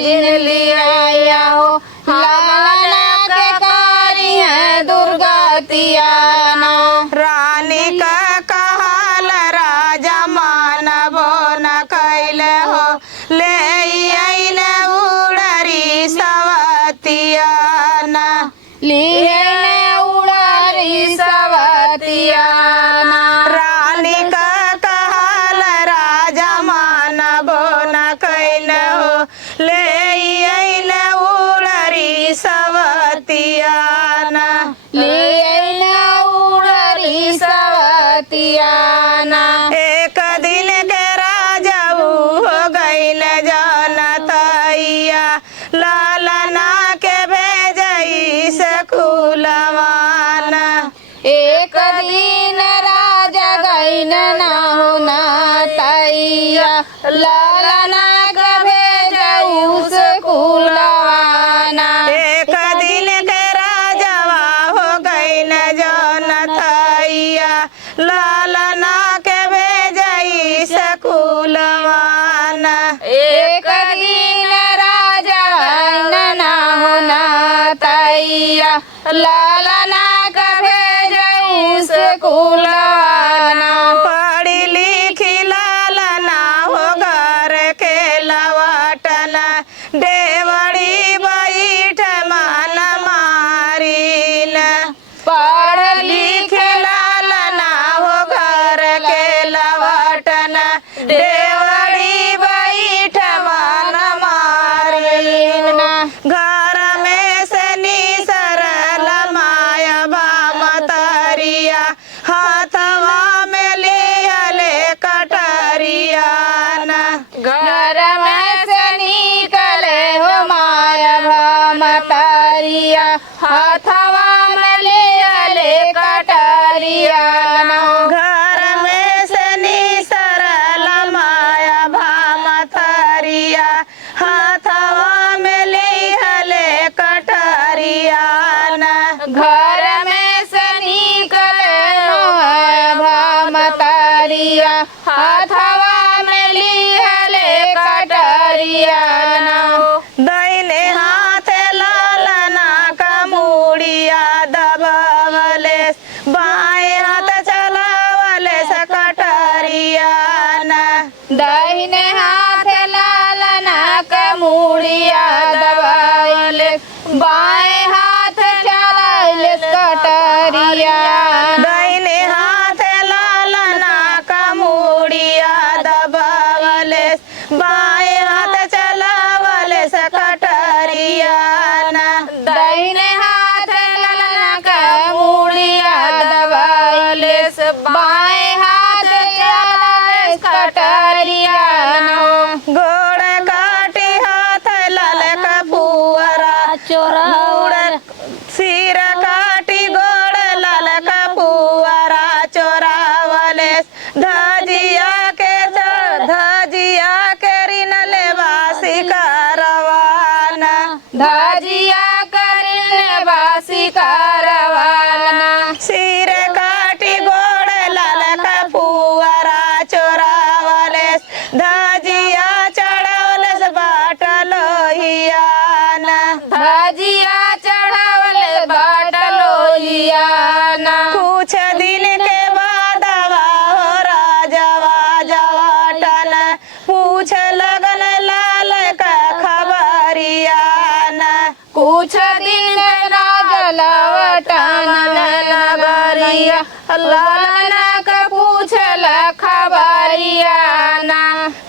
जिन लिया हो लाला के कारी है दुर्गतियाना। रानी का कहल राजा मानबो न कैल हो ले अइले उड़री सवतियाना। लिए उड़री सवतियाना। रानी का कहल राजा मानबो न कैल हो ले अइले उड़री सवतियाना। लिए उड़री सवतियाना। एक दिन के राजा हो गइल जनतैया लालना के भेजई स्कूलवाना। एक दिन राजा गईन ना हो ना तैया लालना के भेजऊ स्कूलवाना। एक दिन के राजवा हो गइल जनतैया लालना के भेजई स्कूलवाना। एक दिन राजा गईन ना हो ना तैया लालना के भेजऊ स्कूलवाना। पढ़ी लिखी लालना हो घर के लवटना देवड़ी बैठ मन मारीन। पढ़ लिख लालना हो घर के लवटना देवड़ी बैठ मन मारीन। घर में से निसरल माया बामतरिया हाथवा में लियले कटरियाना। घर में से निकले हो माया भामतारिया हाथवा में लियले कटरियाना। घर में से निसरल माया भामतरिया हाथवा में लिहले कटरियाना। घर में से निकले हो माया भामतारिया हाथवा में लियले कटरियाना। दाहिने हाथ लालना का मुड़िया दबावले बाएं हाथ चलावले सकटरियाना। दाहिने हाथ लालना का मुड़िया दबाइले बाएं हाथ चलाइले कटरियाना। दाहिने हाथ लालना का मुड़िया दबावले बाएं हाथ चलावले सकटरियाना। दाहिने हाथ लालना का मुड़िया दबाइले बाएं हाथ चलाइले कटरियाना। गोड़ काटी हाथ लाल का पुअरा चोरा सिर काटी गोड़ लाल का पुअरा चोरावले धजिया के रिन लेवा शिकारवाना। धजिया करिने बासी कारवाना। सिर काटी गोड़ लाल का पुअरा चोरावले धजिया चढ़वले बाट लोहियाना। धजिया चढ़ावले बाट लोहियाना। कुछ दिन के बाद हो राजवा जवाटन पूछ लगन लाल का खबरियाना। कुछ दिन राजलवटन नगरिया लालना का पूछल खबरियाना।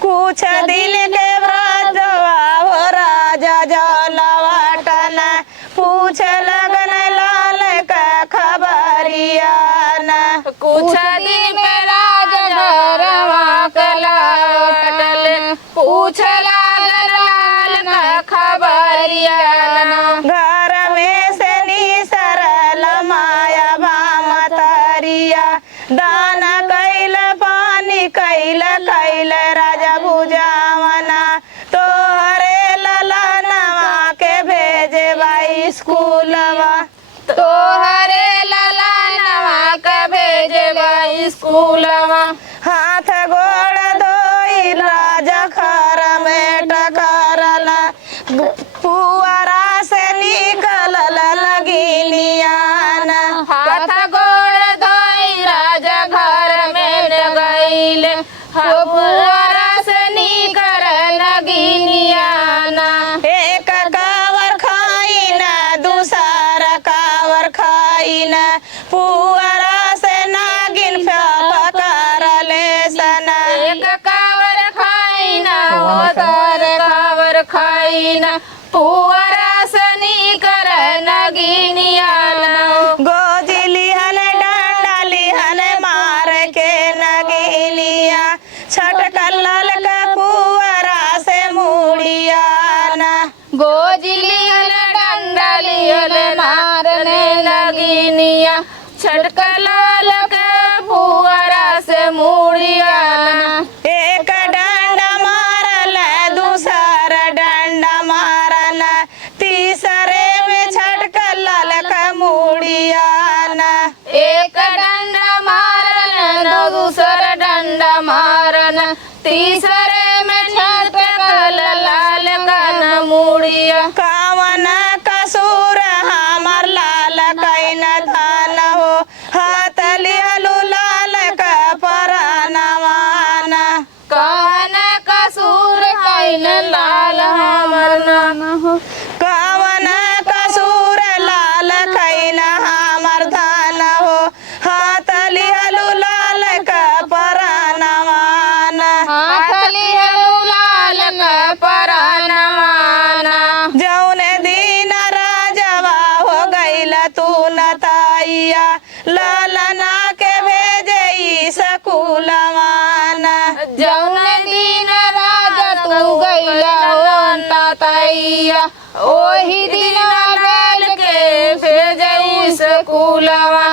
कुछ दिन के राजवा हो राजा जलवटन पूछ लगन लाल का खबरियाना। कुछ दिन में राजधरवा कलावटल पूछला लाल का खबरियाना। घर में से निसरल माया भामतरिया दान कैल पानी कैल कैल राजा भुजावना। तोहरे ललनवा के भेजे बाई स्कूलवा। तोहरे ललनवा के भेजे स्कूलवा। हाथ गोड़ धोई राजा खर में टकरला पुअरा से निकलल लगिनियाना हाथ गोड़ धोई राजा घर में न गईले पुअरा से निकर लगिनियाना एक कावर खाइना दूसरा कावर खाइना पुअरा से नागिन पकार ले सना एक कावर खाइना तर कावर खाइना पुअरा से निकर लगिनियाना गोजिलिहन डंडा लिहन मार के नगिनिया छटकल का पुअरा से मुड़ियाना गोजिलियल डंडलियल मारने लगिनिया छटकलाल के पुअरा से मुड़ियाना एक डंडा मारल दूसरा डंडा मारल तीसरे में छटकल का मुड़ियाना एक डंडा मारन दूसरा डंडा मारन तीसरे में छटकल लाल कन मुड़िया कावन कसूर हमर लाल कैन धान हो हाथ लिहलु लाल का परानवाना कहन कसूर कैन लाल हमर नाम हो कावन कसूर लाल कैन हमर धान हो हाथ लिहलु लाल का परानवाना हाथ लिहलु लाल का परानवाना जौन दिन राजवा हो गईल तू नताइया लालना के भेजे स्कूलवाना जौन दिन राजा तू गईला तैया ओही दिन बैल के भेजई स्कूलवा